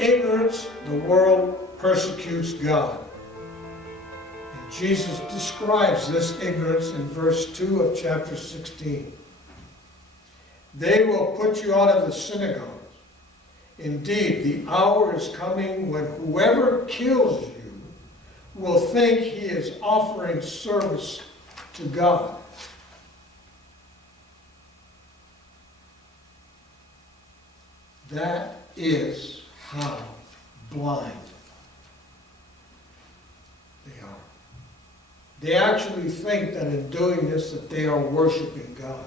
ignorance, the world persecutes God. And Jesus describes this ignorance in verse 2 of chapter 16. They will put you out of the synagogues. Indeed, the hour is coming when whoever kills you will think he is offering service to God. That is how blind they are. They actually think that in doing this that they are worshiping God.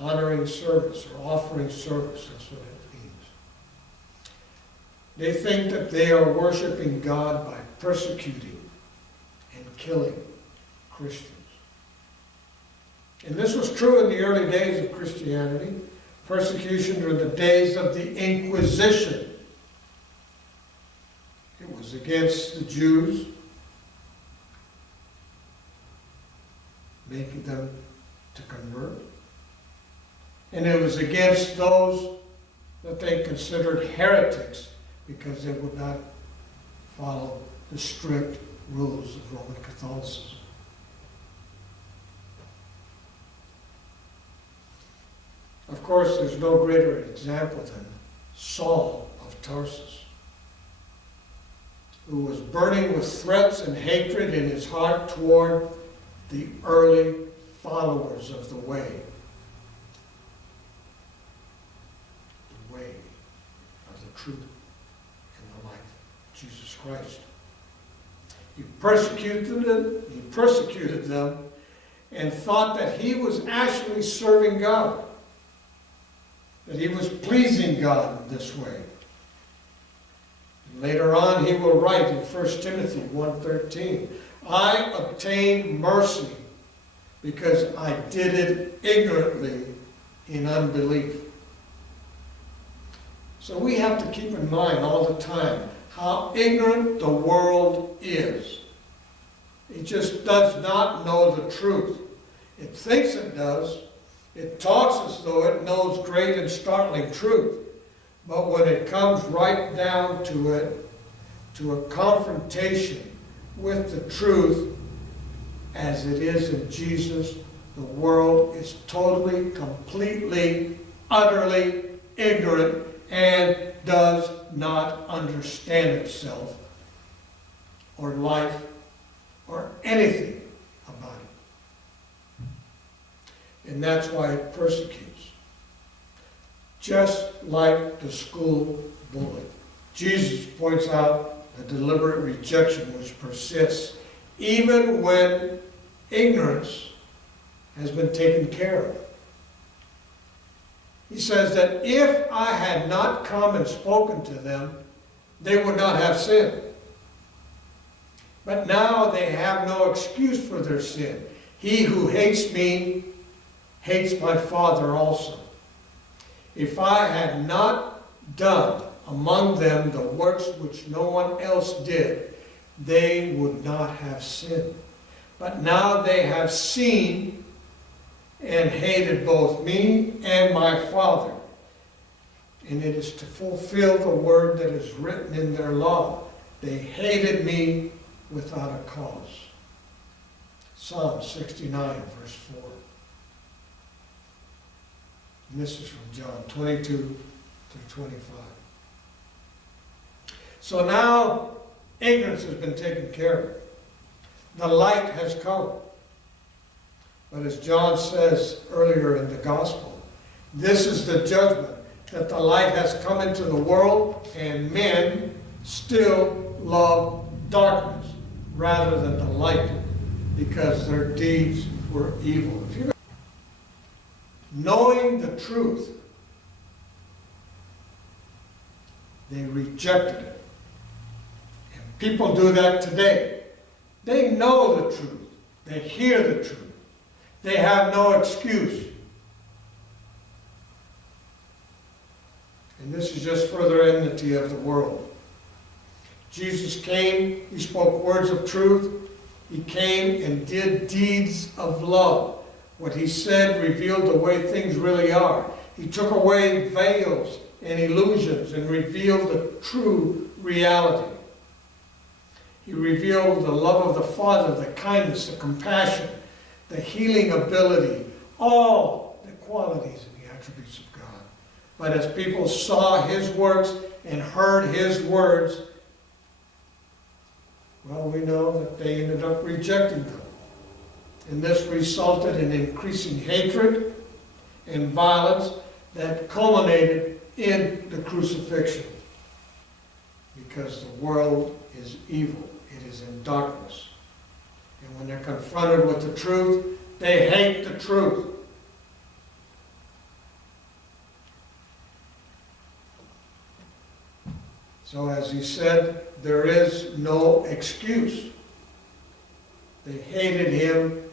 Honoring service or offering service, that's what it means. They think that they are worshiping God by persecuting and killing Christians. And this was true in the early days of Christianity. Persecution during the days of the Inquisition. It was against the Jews, making them to convert. And it was against those that they considered heretics because they would not follow the strict rules of Roman Catholicism. Of course, there's no greater example than Saul of Tarsus, who was burning with threats and hatred in his heart toward the early followers of the way. The way of the truth and the life, Jesus Christ. He persecuted them and thought that he was actually serving God. That he was pleasing God in this way. And later on he will write in 1 Timothy 1:13, I obtained mercy because I did it ignorantly in unbelief. So we have to keep in mind all the time how ignorant the world is. It just does not know the truth. It thinks it does. It talks as though it knows great and startling truth. But when it comes right down to it, to a confrontation with the truth as it is in Jesus, the world is totally, completely, utterly ignorant and does not understand itself or life or anything about it. And that's why it persecutes. Just like the school bully. Jesus points out the deliberate rejection which persists even when ignorance has been taken care of. He says that if I had not come and spoken to them, they would not have sinned. But now they have no excuse for their sin. He who hates me hates my Father also. If I had not done among them the works which no one else did, they would not have sinned. But now they have seen and hated both me and my Father. And it is to fulfill the word that is written in their law. They hated me without a cause. Psalm 69, verse 4. And this is from John 22 through 25. So now ignorance has been taken care of. The light has come. But as John says earlier in the gospel, this is the judgment, that the light has come into the world and men still love darkness rather than the light because their deeds were evil. Knowing the truth, they rejected it. And people do that today. They know the truth. They hear the truth. They have no excuse. And this is just further enmity of the world. Jesus came, he spoke words of truth. He came and did deeds of love. What he said revealed the way things really are. He took away veils and illusions and revealed the true reality. He revealed the love of the Father, the kindness, the compassion, the healing ability, all the qualities and the attributes of God. But as people saw His works and heard His words, well, we know that they ended up rejecting them. And this resulted in increasing hatred and violence that culminated in the crucifixion. Because the world is evil. It is in darkness. And when they're confronted with the truth, they hate the truth. So as he said, there is no excuse. They hated him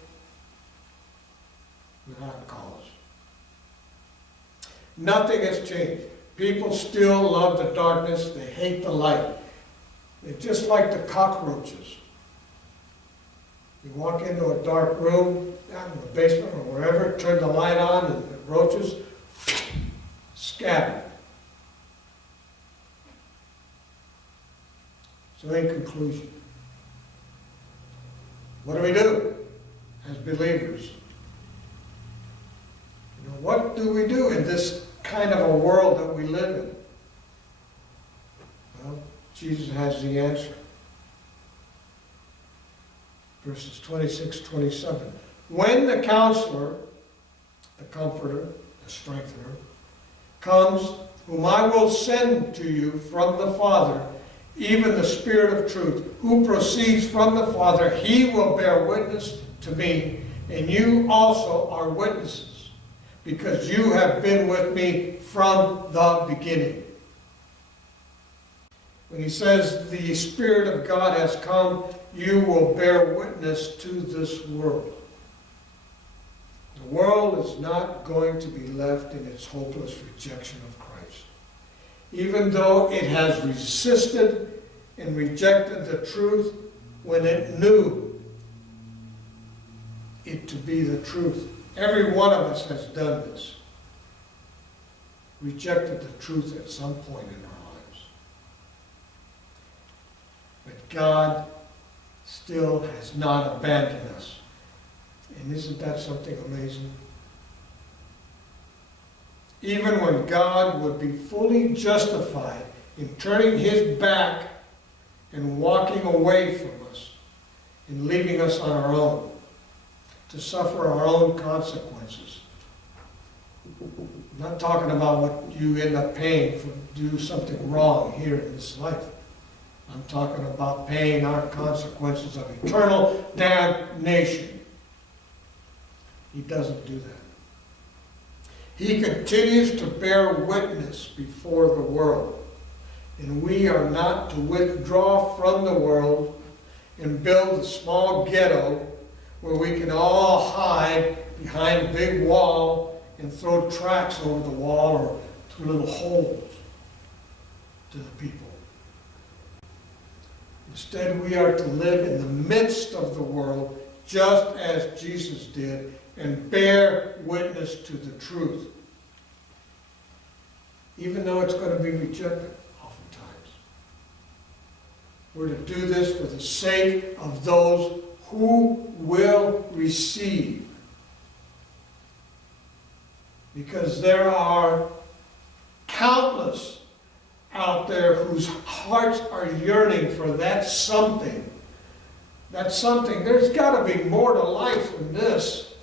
without cause. Nothing has changed. People still love the darkness. They hate the light. They're just like the cockroaches. You walk into a dark room, down in the basement or wherever, turn the light on, and the roaches scatter. So in conclusion, what do we do as believers? You know, what do we do in this kind of a world that we live in? Well, Jesus has the answer. Verses 26, 27. When the Counselor, the Comforter, the Strengthener, comes, whom I will send to you from the Father, even the Spirit of truth, who proceeds from the Father, He will bear witness to me, and you also are witnesses, because you have been with me from the beginning. When he says the Spirit of God has come, you will bear witness to this world. The world is not going to be left in its hopeless rejection of Christ. Even though it has resisted and rejected the truth when it knew it to be the truth. Every one of us has done this. Rejected the truth at some point in our lives. But God still has not abandoned us. And isn't that something amazing? Even when God would be fully justified in turning His back and walking away from us and leaving us on our own to suffer our own consequences. I'm not talking about what you end up paying for do something wrong here in this life. I'm talking about paying our consequences of eternal damnation. He doesn't do that. He continues to bear witness before the world. And we are not to withdraw from the world and build a small ghetto where we can all hide behind a big wall and throw tracts over the wall or through little holes to the people. Instead, we are to live in the midst of the world just as Jesus did and bear witness to the truth, even though it's going to be rejected oftentimes. We're to do this for the sake of those who will receive. Because there are countless out there whose hearts are yearning for that something. That something. There's got to be more to life than this.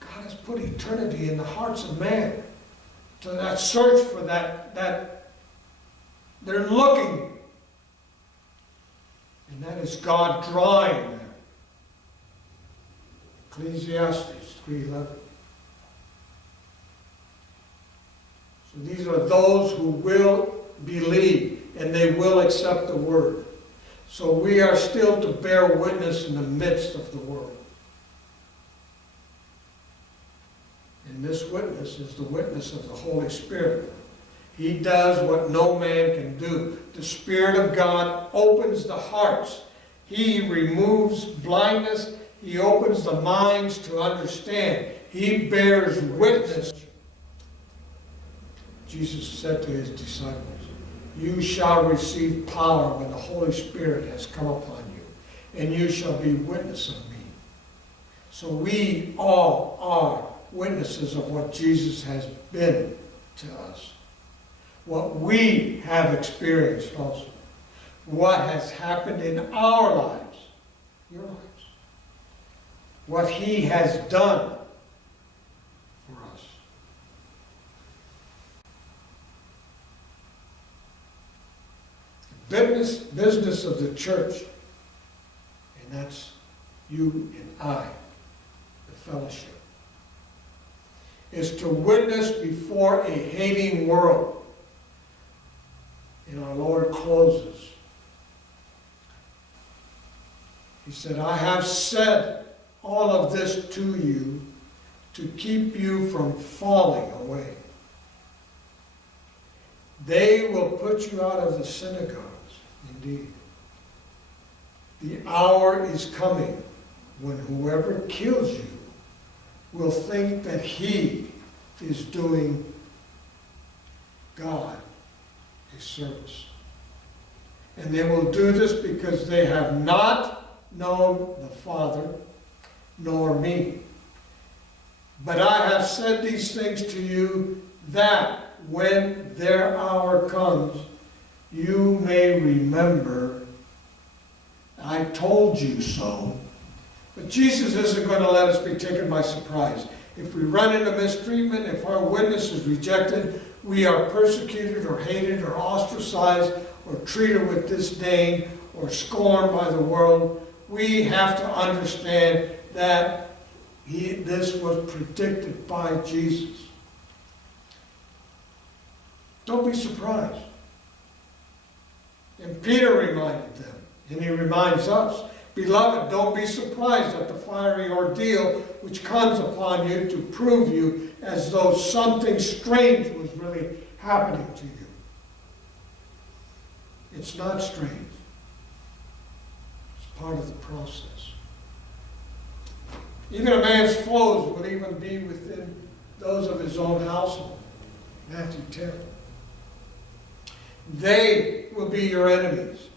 God has put eternity in the hearts of man. So that search for that they're looking. And that is God drawing them. Ecclesiastes 3:11. So these are those who will believe and they will accept the word. So we are still to bear witness in the midst of the world. And this witness is the witness of the Holy Spirit. He does what no man can do. The Spirit of God opens the hearts. He removes blindness. He opens the minds to understand. He bears witness. Jesus said to his disciples, "You shall receive power when the Holy Spirit has come upon you, and you shall be witness of me." So we all are witnesses of what Jesus has been to us. What we have experienced also. What has happened in our lives, your lives. What he has done for us. The business of the church, and that's you and I, the fellowship, is to witness before a hating world. And our Lord closes. He said, "I have said all of this to you to keep you from falling away. They will put you out of the synagogues, indeed. The hour is coming when whoever kills you will think that he is doing God a service. And they will do this because they have not known the Father, nor me. But I have said these things to you, that when their hour comes, you may remember I told you so." But Jesus isn't going to let us be taken by surprise. If we run into mistreatment, if our witness is rejected, we are persecuted or hated or ostracized or treated with disdain or scorned by the world, we have to understand that this was predicted by Jesus. Don't be surprised. And Peter reminded them, and he reminds us, "Beloved, don't be surprised at the fiery ordeal which comes upon you to prove you as though something strange was really happening to you." It's not strange. It's part of the process. Even a man's foes will even be within those of his own household. Matthew 10. They will be your enemies.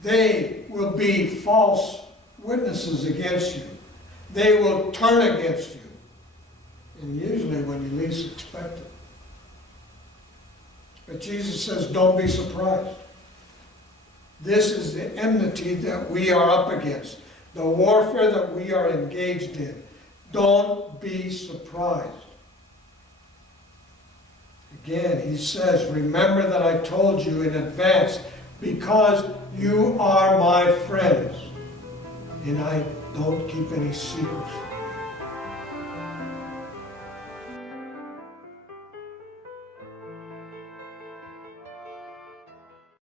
They will be false witnesses against you. They will turn against you. And usually when you least expect it. But Jesus says, don't be surprised. This is the enmity that we are up against. The warfare that we are engaged in. Don't be surprised. Again, he says, remember that I told you in advance, because you are my friends. And I don't keep any secrets from you.